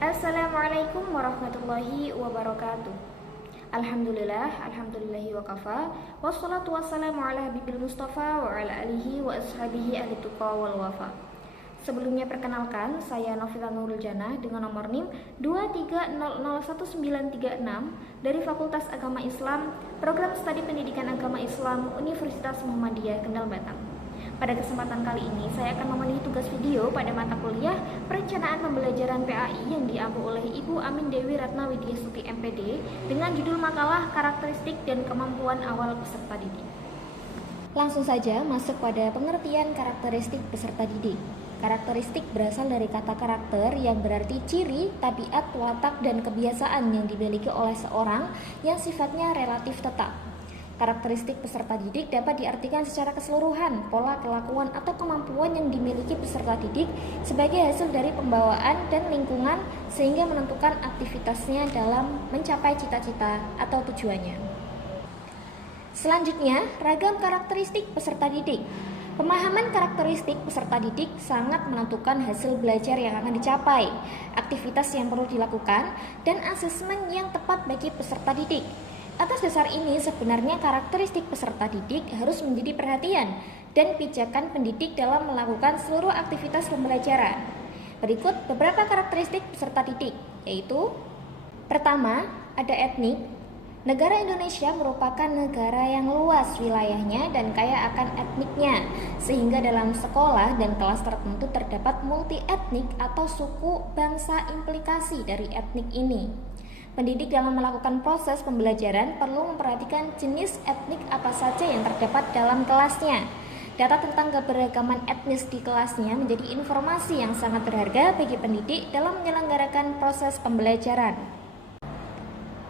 Assalamualaikum warahmatullahi wabarakatuh. Alhamdulillahi wa kafa. Wassalatu wassalamu ala habibil mustafa wa ala alihi wa ashabihi ahli tuqa wal wafa. Sebelumnya perkenalkan, saya Novita Nurul Jannah dengan nomor NIM 2300196 dari Fakultas Agama Islam, Program Studi Pendidikan Agama Islam, Universitas Muhammadiyah Kendal Batang. Pada kesempatan kali ini, saya akan memenuhi tugas video pada mata kuliah Perencanaan Pembelajaran PAI yang diampu oleh Ibu Amin Dewi Ratna Widyastuti MPD dengan judul makalah Karakteristik dan Kemampuan Awal Peserta Didik. Langsung saja masuk pada pengertian karakteristik peserta didik. Karakteristik berasal dari kata karakter yang berarti ciri, tabiat, watak, dan kebiasaan yang dimiliki oleh seorang yang sifatnya relatif tetap. Karakteristik peserta didik dapat diartikan secara keseluruhan pola kelakuan atau kemampuan yang dimiliki peserta didik sebagai hasil dari pembawaan dan lingkungan sehingga menentukan aktivitasnya dalam mencapai cita-cita atau tujuannya. Selanjutnya, ragam karakteristik peserta didik. Pemahaman karakteristik peserta didik sangat menentukan hasil belajar yang akan dicapai, aktivitas yang perlu dilakukan, dan asesmen yang tepat bagi peserta didik. Atas dasar ini, sebenarnya karakteristik peserta didik harus menjadi perhatian dan pijakan pendidik dalam melakukan seluruh aktivitas pembelajaran. Berikut beberapa karakteristik peserta didik, yaitu: pertama, ada etnik. Negara Indonesia merupakan negara yang luas wilayahnya dan kaya akan etniknya, sehingga dalam sekolah dan kelas tertentu terdapat multi etnik atau suku bangsa implikasi dari etnik ini. Pendidik dalam melakukan proses pembelajaran perlu memperhatikan jenis etnik apa saja yang terdapat dalam kelasnya. Data tentang keberagaman etnis di kelasnya menjadi informasi yang sangat berharga bagi pendidik dalam menyelenggarakan proses pembelajaran.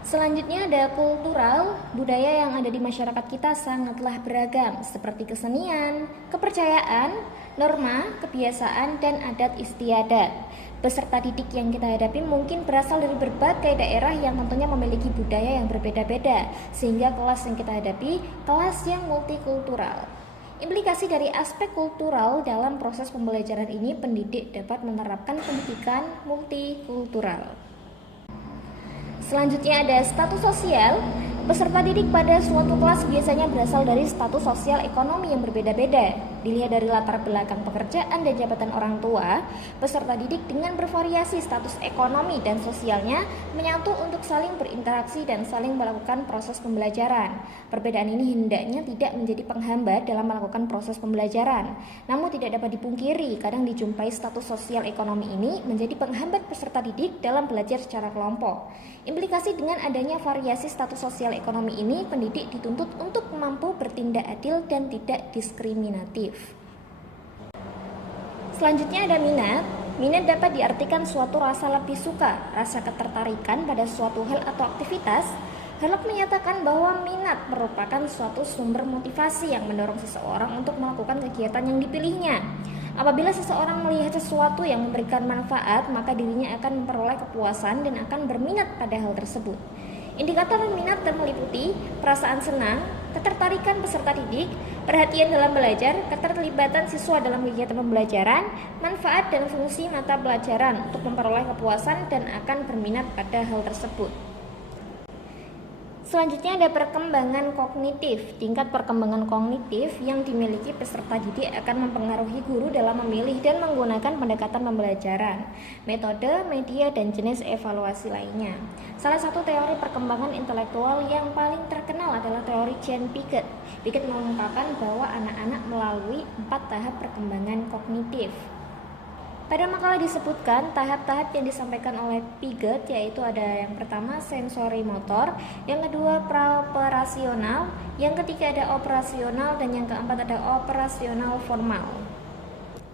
Selanjutnya ada kultural. Budaya yang ada di masyarakat kita sangatlah beragam, seperti kesenian, kepercayaan, norma, kebiasaan, dan adat istiadat. Peserta didik yang kita hadapi mungkin berasal dari berbagai daerah yang tentunya memiliki budaya yang berbeda-beda, sehingga kelas yang kita hadapi kelas yang multikultural. Implikasi dari aspek kultural dalam proses pembelajaran ini, pendidik dapat menerapkan pendidikan multikultural. Selanjutnya ada status sosial. Peserta didik pada suatu kelas biasanya berasal dari status sosial ekonomi yang berbeda-beda. Dilihat dari latar belakang pekerjaan dan jabatan orang tua, peserta didik dengan bervariasi status ekonomi dan sosialnya menyatu untuk saling berinteraksi dan saling melakukan proses pembelajaran. Perbedaan ini hendaknya tidak menjadi penghambat dalam melakukan proses pembelajaran. Namun tidak dapat dipungkiri, kadang dijumpai status sosial ekonomi ini menjadi penghambat peserta didik dalam belajar secara kelompok. Implikasi dengan adanya variasi status sosial ekonomi ini, pendidik dituntut untuk mampu bertindak adil dan tidak diskriminatif. Selanjutnya ada minat. Minat dapat diartikan suatu rasa lebih suka, rasa ketertarikan pada suatu hal atau aktivitas. Haluk menyatakan bahwa minat merupakan suatu sumber motivasi yang mendorong seseorang untuk melakukan kegiatan yang dipilihnya. Apabila seseorang melihat sesuatu yang memberikan manfaat, maka dirinya akan memperoleh kepuasan dan akan berminat pada hal tersebut. Indikator minat meliputi perasaan senang, ketertarikan peserta didik, perhatian dalam belajar, keterlibatan siswa dalam kegiatan pembelajaran, manfaat dan fungsi mata pelajaran untuk memperoleh kepuasan dan akan berminat pada hal tersebut. Selanjutnya ada perkembangan kognitif. Tingkat perkembangan kognitif yang dimiliki peserta didik akan mempengaruhi guru dalam memilih dan menggunakan pendekatan pembelajaran, metode, media, dan jenis evaluasi lainnya. Salah satu teori perkembangan intelektual yang paling terkenal adalah teori Jean Piaget. Piaget mengungkapkan bahwa anak-anak melalui 4 tahap perkembangan kognitif. Pada makalah disebutkan tahap-tahap yang disampaikan oleh Piaget, yaitu ada yang pertama sensori motor, yang kedua praoperasional, yang ketiga ada operasional, dan yang keempat ada operasional formal.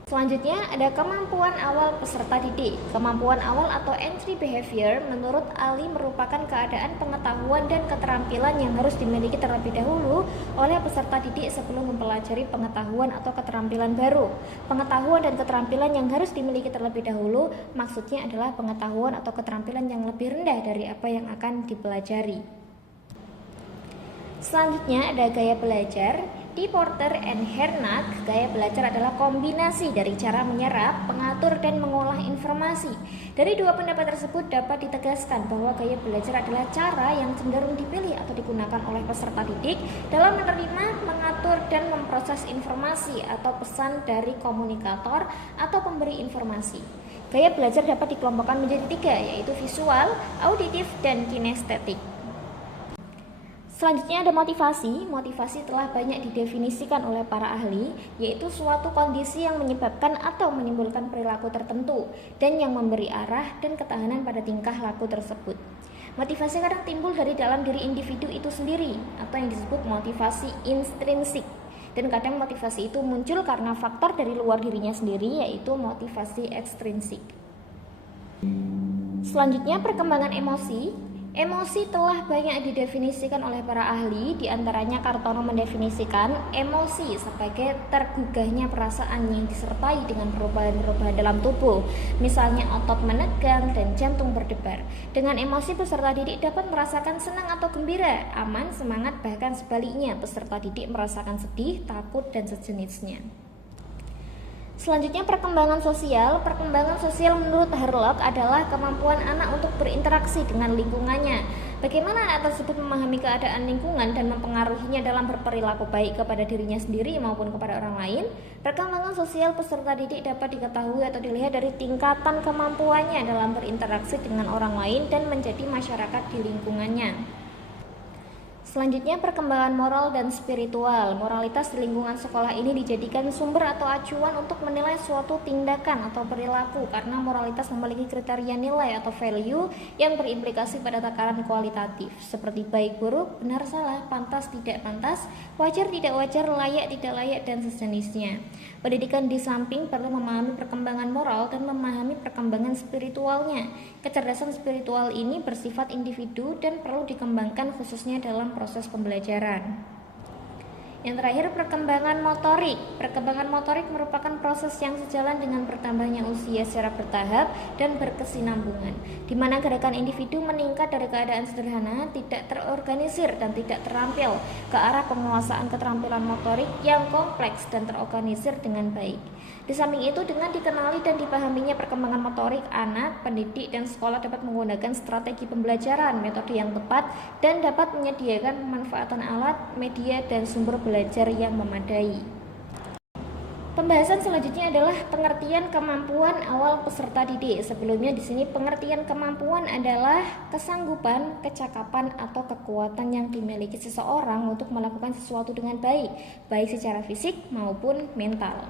Selanjutnya ada kemampuan awal peserta didik. Kemampuan awal atau entry behavior menurut Ali merupakan keadaan pengetahuan dan keterampilan yang harus dimiliki terlebih dahulu oleh peserta didik sebelum mempelajari pengetahuan atau keterampilan baru. Pengetahuan dan keterampilan yang harus dimiliki terlebih dahulu maksudnya adalah pengetahuan atau keterampilan yang lebih rendah dari apa yang akan dipelajari. Selanjutnya ada gaya belajar. Di Porter and Hernak, gaya belajar adalah kombinasi dari cara menyerap, mengatur, dan mengolah informasi. Dari dua pendapat tersebut dapat ditegaskan bahwa gaya belajar adalah cara yang cenderung dipilih atau digunakan oleh peserta didik dalam menerima, mengatur, dan memproses informasi atau pesan dari komunikator atau pemberi informasi. Gaya belajar dapat dikelompokkan menjadi tiga, yaitu visual, auditif, dan kinestetik. Selanjutnya ada motivasi. Motivasi telah banyak didefinisikan oleh para ahli, yaitu suatu kondisi yang menyebabkan atau menimbulkan perilaku tertentu dan yang memberi arah dan ketahanan pada tingkah laku tersebut. Motivasi kadang timbul dari dalam diri individu itu sendiri atau yang disebut motivasi intrinsik, dan kadang motivasi itu muncul karena faktor dari luar dirinya sendiri, yaitu motivasi ekstrinsik. Selanjutnya perkembangan emosi. Emosi telah banyak didefinisikan oleh para ahli, diantaranya Kartono mendefinisikan emosi sebagai tergugahnya perasaan yang disertai dengan perubahan-perubahan dalam tubuh, misalnya otot menegang dan jantung berdebar. Dengan emosi peserta didik dapat merasakan senang atau gembira, aman, semangat, bahkan sebaliknya peserta didik merasakan sedih, takut, dan sejenisnya. Selanjutnya perkembangan sosial. Perkembangan sosial menurut Harlock adalah kemampuan anak untuk berinteraksi dengan lingkungannya. Bagaimana anak tersebut memahami keadaan lingkungan dan mempengaruhinya dalam berperilaku baik kepada dirinya sendiri maupun kepada orang lain. Perkembangan sosial peserta didik dapat diketahui atau dilihat dari tingkatan kemampuannya dalam berinteraksi dengan orang lain dan menjadi masyarakat di lingkungannya. Selanjutnya perkembangan moral dan spiritual. Moralitas di lingkungan sekolah ini dijadikan sumber atau acuan untuk menilai suatu tindakan atau perilaku, karena moralitas memiliki kriteria nilai atau value yang berimplikasi pada takaran kualitatif seperti baik buruk, benar salah, pantas tidak pantas, wajar tidak wajar, layak tidak layak, dan sejenisnya. Pendidikan di samping perlu memahami perkembangan moral dan memahami perkembangan spiritualnya. Kecerdasan spiritual ini bersifat individu dan perlu dikembangkan khususnya dalam proses pembelajaran. Yang terakhir perkembangan motorik. Perkembangan motorik merupakan proses yang sejalan dengan bertambahnya usia secara bertahap dan berkesinambungan, di mana gerakan individu meningkat dari keadaan sederhana, tidak terorganisir, dan tidak terampil ke arah penguasaan keterampilan motorik yang kompleks dan terorganisir dengan baik. Di samping itu, dengan dikenali dan dipahaminya perkembangan motorik, anak, pendidik, dan sekolah dapat menggunakan strategi pembelajaran, metode yang tepat, dan dapat menyediakan pemanfaatan alat, media, dan sumber belajar yang memadai. Pembahasan selanjutnya adalah pengertian kemampuan awal peserta didik. Sebelumnya di sini pengertian kemampuan adalah kesanggupan, kecakapan, atau kekuatan yang dimiliki seseorang untuk melakukan sesuatu dengan baik secara fisik maupun mental.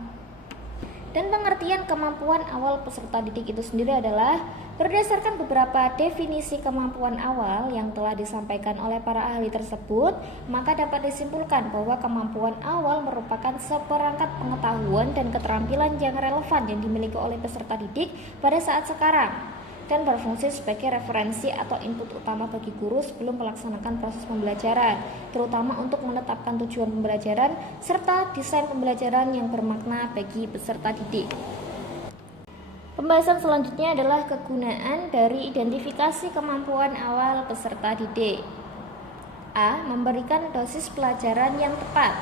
Dan pengertian kemampuan awal peserta didik itu sendiri adalah berdasarkan beberapa definisi kemampuan awal yang telah disampaikan oleh para ahli tersebut, maka dapat disimpulkan bahwa kemampuan awal merupakan seperangkat pengetahuan dan keterampilan yang relevan yang dimiliki oleh peserta didik pada saat sekarang, dan berfungsi sebagai referensi atau input utama bagi guru sebelum melaksanakan proses pembelajaran, terutama untuk menetapkan tujuan pembelajaran serta desain pembelajaran yang bermakna bagi peserta didik. Pembahasan selanjutnya adalah kegunaan dari identifikasi kemampuan awal peserta didik. A. Memberikan dosis pelajaran yang tepat.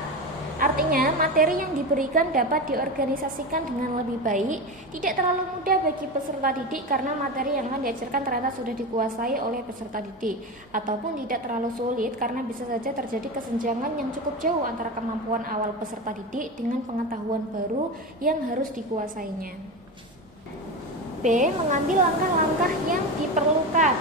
Artinya, materi yang diberikan dapat diorganisasikan dengan lebih baik, tidak terlalu mudah bagi peserta didik karena materi yang akan diajarkan ternyata sudah dikuasai oleh peserta didik, ataupun tidak terlalu sulit karena bisa saja terjadi kesenjangan yang cukup jauh antara kemampuan awal peserta didik dengan pengetahuan baru yang harus dikuasainya. B. Mengambil langkah-langkah yang diperlukan.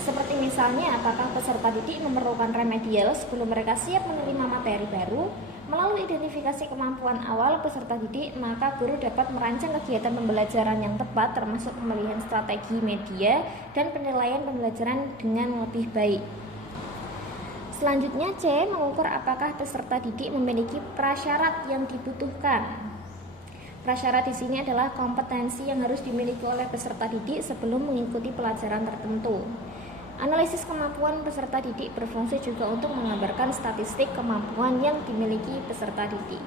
Seperti misalnya, apakah peserta didik memerlukan remedial sebelum mereka siap menerima materi baru? Melalui identifikasi kemampuan awal peserta didik, maka guru dapat merancang kegiatan pembelajaran yang tepat, termasuk pemilihan strategi media dan penilaian pembelajaran dengan lebih baik. Selanjutnya C. Mengukur apakah peserta didik memiliki prasyarat yang dibutuhkan. Prasyarat di sini adalah kompetensi yang harus dimiliki oleh peserta didik sebelum mengikuti pelajaran tertentu. Analisis kemampuan peserta didik berfungsi juga untuk menggambarkan statistik kemampuan yang dimiliki peserta didik.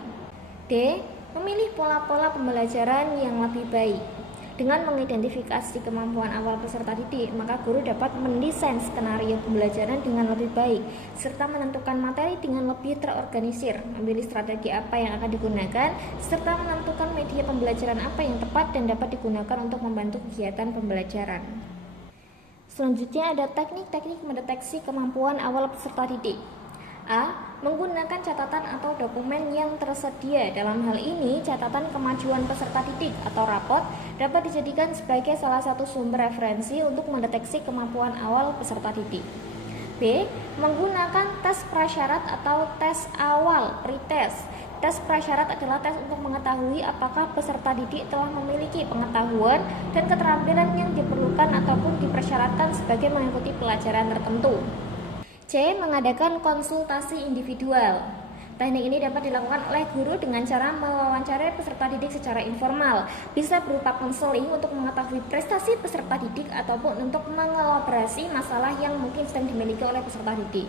D. Memilih pola-pola pembelajaran yang lebih baik. Dengan mengidentifikasi kemampuan awal peserta didik, maka guru dapat mendesain skenario pembelajaran dengan lebih baik, serta menentukan materi dengan lebih terorganisir, memilih strategi apa yang akan digunakan, serta menentukan media pembelajaran apa yang tepat dan dapat digunakan untuk membantu kegiatan pembelajaran. Selanjutnya ada teknik-teknik mendeteksi kemampuan awal peserta didik. A. Menggunakan catatan atau dokumen yang tersedia. Dalam hal ini, catatan kemajuan peserta didik atau rapot dapat dijadikan sebagai salah satu sumber referensi untuk mendeteksi kemampuan awal peserta didik. B. Menggunakan tes prasyarat atau tes awal pretest. Tes prasyarat adalah tes untuk mengetahui apakah peserta didik telah memiliki pengetahuan dan keterampilan yang diperlukan ataupun dipersyaratkan sebagai mengikuti pelajaran tertentu. C. Mengadakan konsultasi individual. Teknik ini dapat dilakukan oleh guru dengan cara mewawancarai peserta didik secara informal, bisa berupa konseling untuk mengetahui prestasi peserta didik ataupun untuk mengelaborasi masalah yang mungkin sedang dimiliki oleh peserta didik.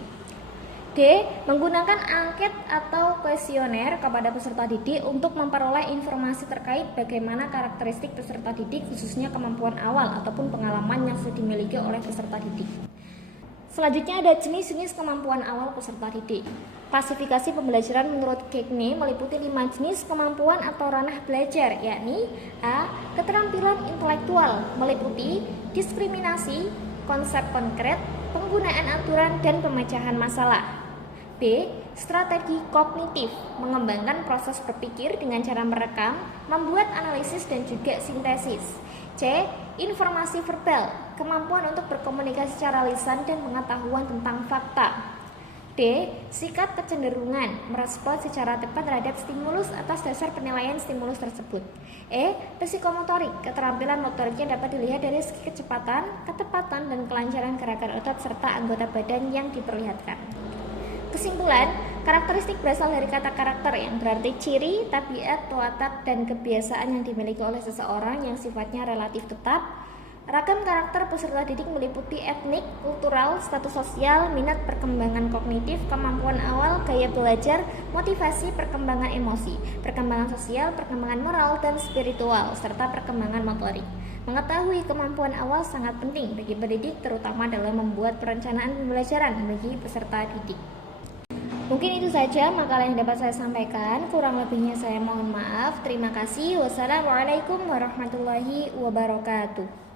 D. Menggunakan angket atau kuesioner kepada peserta didik untuk memperoleh informasi terkait bagaimana karakteristik peserta didik, khususnya kemampuan awal ataupun pengalaman yang sudah dimiliki oleh peserta didik. Selanjutnya ada jenis-jenis kemampuan awal peserta didik. Klasifikasi pembelajaran menurut Gagne meliputi 5 jenis kemampuan atau ranah belajar, yakni A. Keterampilan intelektual, meliputi diskriminasi, konsep konkret, penggunaan aturan, dan pemecahan masalah. B. Strategi kognitif, mengembangkan proses berpikir dengan cara merekam, membuat analisis, dan juga sintesis. C. Informasi verbal, kemampuan untuk berkomunikasi secara lisan dan pengetahuan tentang fakta. D. Sikap kecenderungan, merespons secara tepat terhadap stimulus atas dasar penilaian stimulus tersebut. E. Psikomotorik, keterampilan motoriknya dapat dilihat dari segi kecepatan, ketepatan, dan kelancaran gerakan otot serta anggota badan yang diperlihatkan. Kesimpulan, karakteristik berasal dari kata karakter yang berarti ciri, tabiat, watak, dan kebiasaan yang dimiliki oleh seseorang yang sifatnya relatif tetap. Ragam karakter peserta didik meliputi etnik, kultural, status sosial, minat, perkembangan kognitif, kemampuan awal, gaya belajar, motivasi, perkembangan emosi, perkembangan sosial, perkembangan moral, dan spiritual, serta perkembangan motorik. Mengetahui kemampuan awal sangat penting bagi pendidik, terutama dalam membuat perencanaan pembelajaran bagi peserta didik. Mungkin itu saja makalah yang dapat saya sampaikan. Kurang lebihnya saya mohon maaf. Terima kasih. Wassalamualaikum warahmatullahi wabarakatuh.